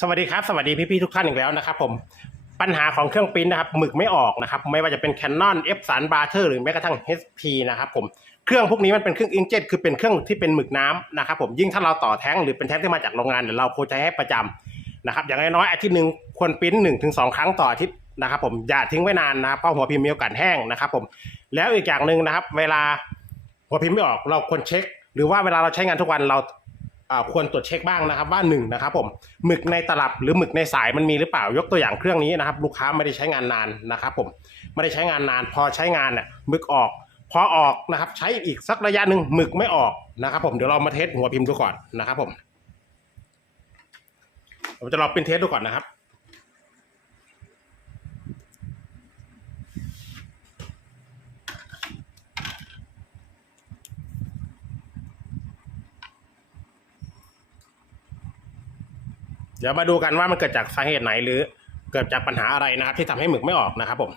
สวัสดีครับ สวัสดีพี่ๆทุกท่านอีกแล้วนะครับผมปัญหาของเครื่องปริ้นนะครับหมึกไม่ออกนะครับไม่ว่าจะเป็น Canon F 3 b a r t e r หรือแม้กระทั่ง HP นะครับผมเครื่องพวกนี้มันเป็นเครื่องอิงเจ็ตคือเป็นเครื่องที่เป็นหมึกน้ำนะครับผมยิ่งถ้าเราต่อแท้งหรือเป็นแท้งที่มาจากโรงงานเดี๋ยวเราควรใช้ให้ประจำนะครับอย่างน้อยๆอาทิตย์หนึ่งควรปริ้นหนึ่งถึงสองครั้งต่ออาทิตย์นะครับผมอย่าทิ้งไว้นานนะครับเพราะหัวพิมพ์มีโอกาสแห้งนะครับผมแล้วอีกอย่างหนึ่งนะครับ เวลาหัวพิมพ์ไม่ออกเราควรเช็ค หรือว่าเวลาเราใช้งานทุกวันเรา ควรตรวจเช็คบ้างนะครับว่าหนึ่งนะครับผมหมึกในตลับหรือหมึกในสายมันมีหรือเปล่ายกตัวอย่างเครื่องนี้นะครับ ลูกค้าไม่ได้ใช้งานนานนะครับผมไม่ได้ใช้งานนาน พอใช้งานเนี่ยหมึกออกพอออกนะครับ ใช้อีกสักระยะหนึ่งหมึกไม่ออกนะครับ ผมเดี๋ยวเรามาเทสหัวพิมพ์ดูก่อนนะครับผมผมจะลองเป็นเทสดูก่อนนะครับ เดี๋ยวมาดูกันว่ามันเกิดจากสาเหตุไหนหรือ เกิดจากปัญหาอะไรนะครับ ที่ทำให้หมึกไม่ออกนะครับผม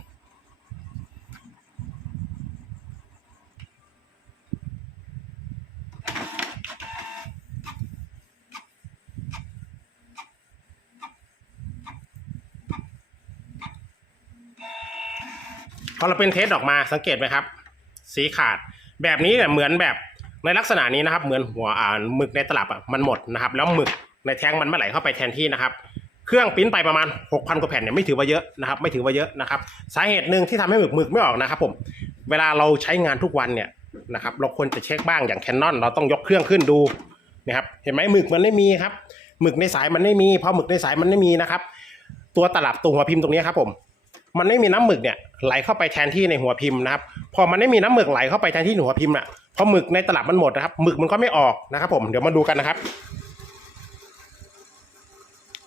พอเราเป็นเทสออกมาสังเกตไหมครับ สีขาดแบบนี้เนี่ยเหมือนแบบในลักษณะนี้นะครับ เหมือนหัวอ่าหมึกในตลับอะมันหมดนะครับ แล้วหมึก ในแท้งมันไม่ไหลเข้าไปแทนที่นะครับ เครื่องปิ้นไปประมาณ 6,000 กว่าแผ่นเนี่ยไม่ถือว่าเยอะนะครับ ไม่ถือว่าเยอะนะครับ สาเหตุหนึ่งที่ทำให้หมึกหมึกไม่ออกนะครับผมเวลาเราใช้งานทุกวันเนี่ยนะครับเราควรจะเช็คบ้างอย่างแคนนอนเราต้องยกเครื่องขึ้นดูนะครับเห็นไหมหมึกมันไม่มีครับหมึกในสายมันไม่มีเพราะหมึกในสายมันไม่มีนะครับ ตัวตลับตัวหัวพิมพ์ตรงนี้ครับผมมันไม่มีน้ำหมึกเนี่ยไหลเข้าไปแทนที่ในหัวพิมพ์นะครับ พอมันไม่มีน้ำหมึกไหลเข้าไปแทนที่หัวพิมพ์อะพอหมึกในตลับมันหมดนะครับหมึกมันก็ไม่ออกนะครับ ผมเดี๋ยวมาดูกันนะครับ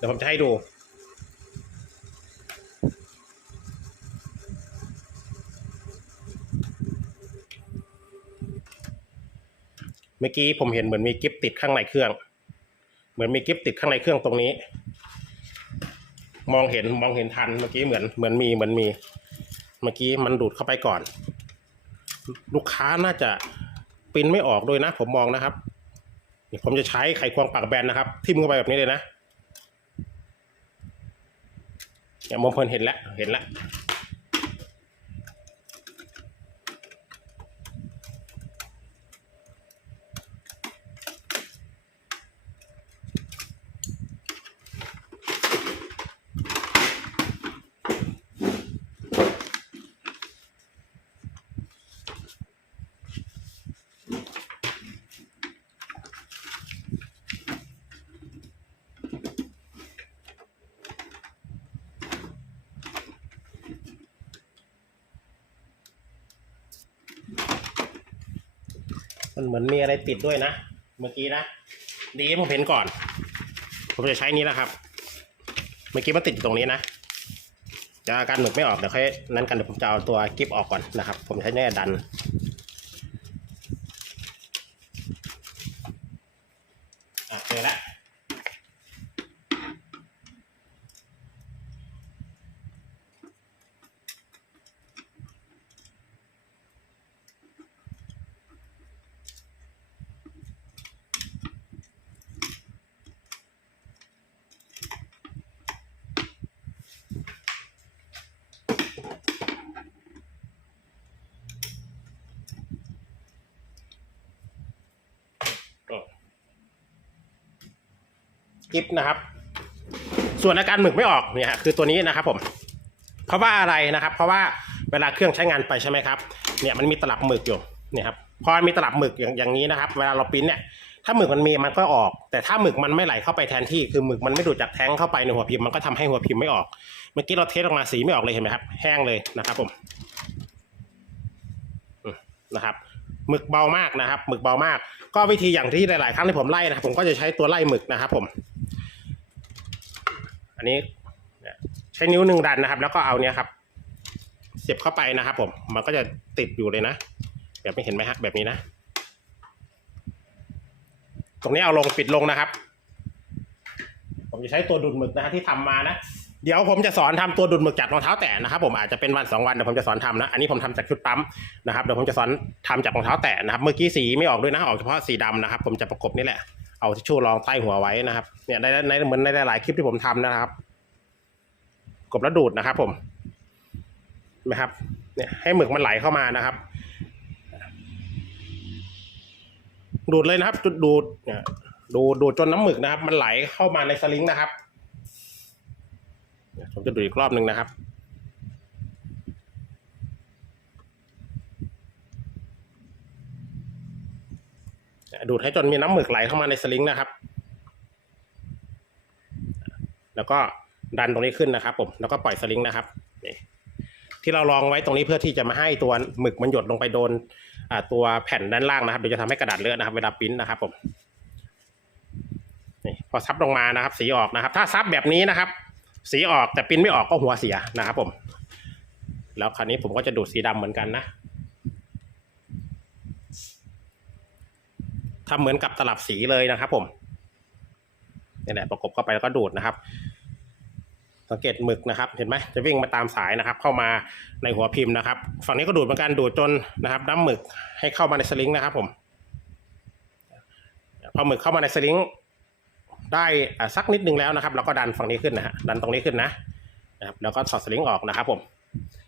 ดี๋ยวผมจะให้ดู เมื่อกี้ผมเห็นเหมือนมีกิฟติดข้างในเครื่อง เหมือนมีกิฟติดข้างในเครื่องตรงนี้ มองเห็นมองเห็นทันเมื่อกี้เหมือนเหมือนมีเหมือนมี เมื่อกี้มันดูดเข้าไปก่อน ลูกค้าน่าจะปิ้นไม่ออกด้วยนะ ผมมองนะครับผมจะใช้ไขควงปากแบนนะครับ ทิ่มเข้าไปแบบนี้เลยนะ เนี่ยมองเพลินเห็นแล้วเห็นแล้ว มันเหมือนมีอะไรติดด้วยนะ เมื่อกี้นะ ดีผมเห็นก่อน ผมจะใช้นี้นะครับ เมื่อกี้มันติดอยู่ตรงนี้นะจะอาการหมึกไม่ออกเดี๋ยวค่อยนั้นกันเดี๋ยวผมจะเอาตัวกิฟออกก่อนนะครับ ผมใช้แน่ดัน อะเจอแล้ว กิฟนะครับ ส่วนอาการหมึกไม่ออกเนี่ยคือตัวนี้นะครับผม เพราะว่าอะไรนะครับ เพราะว่าเวลาเครื่องใช้งานไปใช่ไหมครับ เนี่ยมันมีตลับหมึกอยู่เนี่ยครับพอมีตลับหมึกอย่างอย่างนี้นะครับ เวลาเราปิ้นเนี่ยถ้าหมึกมันมีมันก็ออก แต่ถ้าหมึกมันไม่ไหลเข้าไปแทนที่คือหมึกมันไม่ดูดจากแท้งเข้าไปในหัวพิมพ์มันก็ทำให้หัวพิมพ์ไม่ออก เมื่อกี้เราเทสออกมาสีไม่ออกเลยเห็นไหมครับ แห้งเลยนะครับผมนะครับ หมึกเบามากนะครับหมึกเบามาก ก็วิธีอย่างที่หลาย ๆ ครั้งที่ผมไล่นะครับผมก็จะใช้ตัวไล่หมึกนะครับ ผม อันนี้ใช้นิ้วหนึ่งดันนะครับ แล้วก็เอาเนี้ยครับ เสียบเข้าไปนะครับ ผม มันก็จะติดอยู่เลยนะแบบไม่เห็นไหมฮะแบบนี้นะ ตรงนี้เอาลงปิดลงนะครับ ผมจะใช้ตัวดูดหมึกนะฮะที่ทำมานะ เดี๋ยวผมจะสอนทำตัวดูดหมึกจากรองเท้าแตะนะครับผมอาจจะเป็นวันสองวันเดี๋ยวผมจะสอนทำนะอันนี้ผมทำจากชุดปั๊มนะครับเดี๋ยวผมจะสอนทำจากรองเท้าแตะนะครับเมื่อกี้สีไม่ออกด้วยนะออกเฉพาะสีดำนะครับ ผมจะประกบนี่แหละเอาทิชชู่รองใต้หัวไว้นะครับเนี่ยในในเหมือนในหลายๆคลิปที่ผมทำนะครับ กบแล้วดูดนะครับ ผมนไหมครับ เนี่ยให้หมึกมันไหลเข้ามานะครับ ดูดเลยนะครับจุดดูดเนี่ยดูดดูดจนน้ำหมึกนะครับ มันไหลเข้ามาในสลิงนะครับ ผมจะดูดอีกรอบหนึ่งนะครับ ดูดให้จนมีน้ำหมึกไหลเข้ามาในสลิงนะครับ แล้วก็ดันตรงนี้ขึ้นนะครับผม แล้วก็ปล่อยสลิงนะครับนี่ที่เราลองไว้ตรงนี้เพื่อที่จะมาให้ตัวหมึกมันหยดลงไปโดนตัวแผ่นด้านล่างนะครับเดี๋ยวจะทำให้กระดาษเลอะนะครับเวลาปิ้นนะครับผมนี่พอซับลงมานะครับ สีออกนะครับ ถ้าซับแบบนี้นะครับ สีออกแต่ปิ้นไม่ออกก็หัวเสียนะครับผม แล้วคราวนี้ผมก็จะดูดสีดำเหมือนกันนะทำเหมือนกับตลับสีเลยนะครับ ผมนี่แหละประกบเข้าไปแล้วก็ดูดนะครับ สังเกตหมึกนะครับ เห็นไหมจะวิ่งมาตามสายนะครับ เข้ามาในหัวพิมพ์นะครับ ฝั่งนี้ก็ดูดเหมือนกันดูดจนนะครับน้ำหมึกให้เข้ามาในสลิงนะครับ ผม พอหมึกเข้ามาในสลิง ได้สักนิดนึงแล้วนะครับเราก็ดันฝั่งนี้ขึ้นนะฮะดันตรงนี้ขึ้นนะนะครับแล้วก็ถอดสลิงออกนะครับผม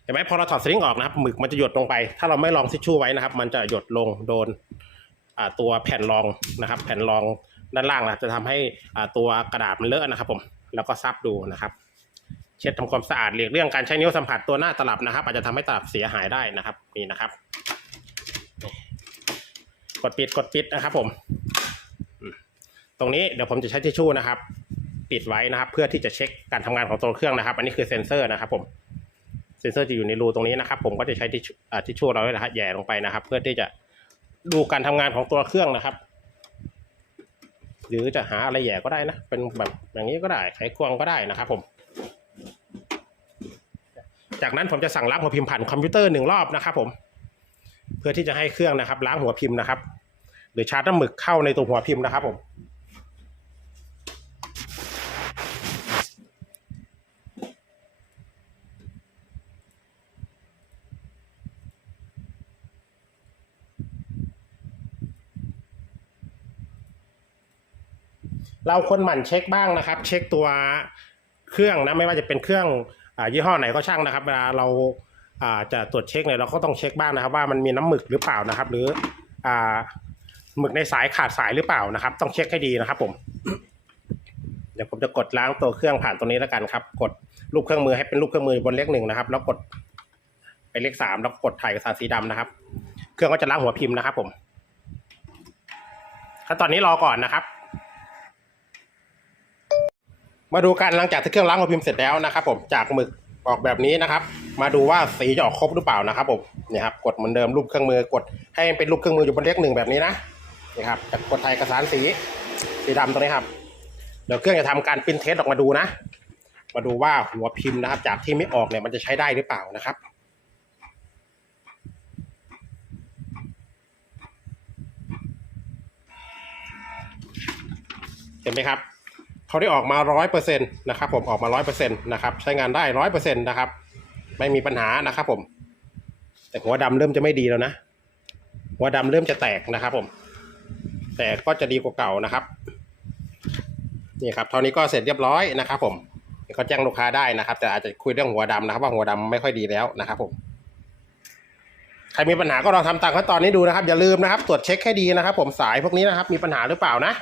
เห็นไหมพอเราถอดสลิงออกนะครับหมึกมันจะหยดลงไป ถ้าเราไม่ลองทิชชู่ไว้นะครับ มันจะหยดลงโดนตัวแผ่นรองนะครับ แผ่นรองด้านล่างนะจะทำให้ตัวกระดาษมันเลอะนะครับ ผมแล้วก็ซับดูนะครับ เช็ดทำความสะอาดหลีกเลี่ยงการใช้นิ้วสัมผัสตัวหน้าตลับนะครับ อาจจะทำให้ตลับเสียหายได้นะครับนี่นะครับ กดปิดกดปิดนะครับผม รงนี้เดี๋ยวผมจะใช้ทิชชู่นะครับ ปิดไว้นะครับ เพื่อที่จะเช็คการทำงานของตัวเครื่องนะครับ อันนี้คือเซ็นเซอร์นะครับผมเซ็นเซอร์จะอยู่ในรูตรงนี้นะครับ ผมก็จะใช้ทิชชู่เราเนี่ยนะฮะแหย่ลงไปนะครับ เพื่อที่จะดูการทำงานของตัวเครื่องนะครับ หรือจะหาอะไรแหย่ก็ได้นะ เป็นแบบอย่างนี้ก็ได้ไขควงก็ได้นะครับ ผม จากนั้นผมจะสั่งล้างหัวพิมพ์ผ่านคอมพิวเตอร์หนึ่งรอบนะครับ ผม เพื่อที่จะให้เครื่องนะครับ ล้างหัวพิมพ์นะครับ หรือชาร์จน้ำหมึกเข้าในตัวหัวพิมพ์นะครับ ผม เราควรหมั่นเช็คบ้างนะครับ เช็คตัวเครื่องนะไม่ว่าจะเป็นเครื่องอยี่ห้อไหนก็ช่างนะครับ เวลาเราจะตรวจเช็คเนี่ยเราก็ต้องเช็คบ้างนะครับ ว่ามันมีน้ำหมึกหรือเปล่านะครับ หรือหมึกในสายขาดสายหรือเปล่านะครับ ต้องเช็คให้ดีนะครับ ผม เดี๋ยวผมจะกดล้างตัวเครื่องผ่านตรงนี้แล้วกันครับ กดรูปเครื่องมือให้เป็นรูปเครื่องมือบนเลขหนึ่งนะครับ แล้วกดไปเลขสามแล้วกดถ่ายเอกสารสีดำนะครับ เครื่องก็จะล้างหัวพิมพ์นะครับ ผมขั้นตอนนี้รอก่อนนะครับ มาดูกันหลังจากที่เครื่องล้างหัวพิมพ์เสร็จแล้วนะครับ ผมจากหมึกออกแบบนี้นะครับ มาดูว่าสีจะออกครบหรือเปล่านะครับผมเนี่ยครับกดเหมือนเดิมรูปเครื่องมือกดให้มันเป็นรูปเครื่องมืออยู่บนเลขหนึ่งแบบนี้นะนี่ครับจะกดถ่ายเอกสารสีสีดำตรงนี้ครับ เดี๋ยวเครื่องจะทำการปริ้นเทสออกมาดูนะ มาดูว่าหัวพิมพ์นะครับ จากที่ไม่ออกเนี่ยมันจะใช้ได้หรือเปล่านะครับเห็นไหมครับ เขาได้ออกมาร้อยเปอร์เซ็นต์นะครับผมออกมาร้อยเปอร์เซ็นต์นะครับใช้งานได้ร้อยเปอร์เซ็นต์นะครับไม่มีปัญหานะครับผม แต่หัวดำเริ่มจะไม่ดีแล้วนะ หัวดำเริ่มจะแตกนะครับผม แต่ก็จะดีกว่าเก่านะครับนี่ครับเท่านี้ก็เสร็จเรียบร้อยนะครับ ผมเขาแจ้งลูกค้าได้นะครับ แต่อาจจะคุยเรื่องหัวดำนะครับ ว่าหัวดำไม่ค่อยดีแล้วนะครับ ผมใครมีปัญหาก็ลองทำตามขั้นตอนนี้ดูนะครับ อย่าลืมนะครับ ตรวจเช็คให้ดีนะครับ ผมสายพวกนี้นะครับ มีปัญหาหรือเปล่านะ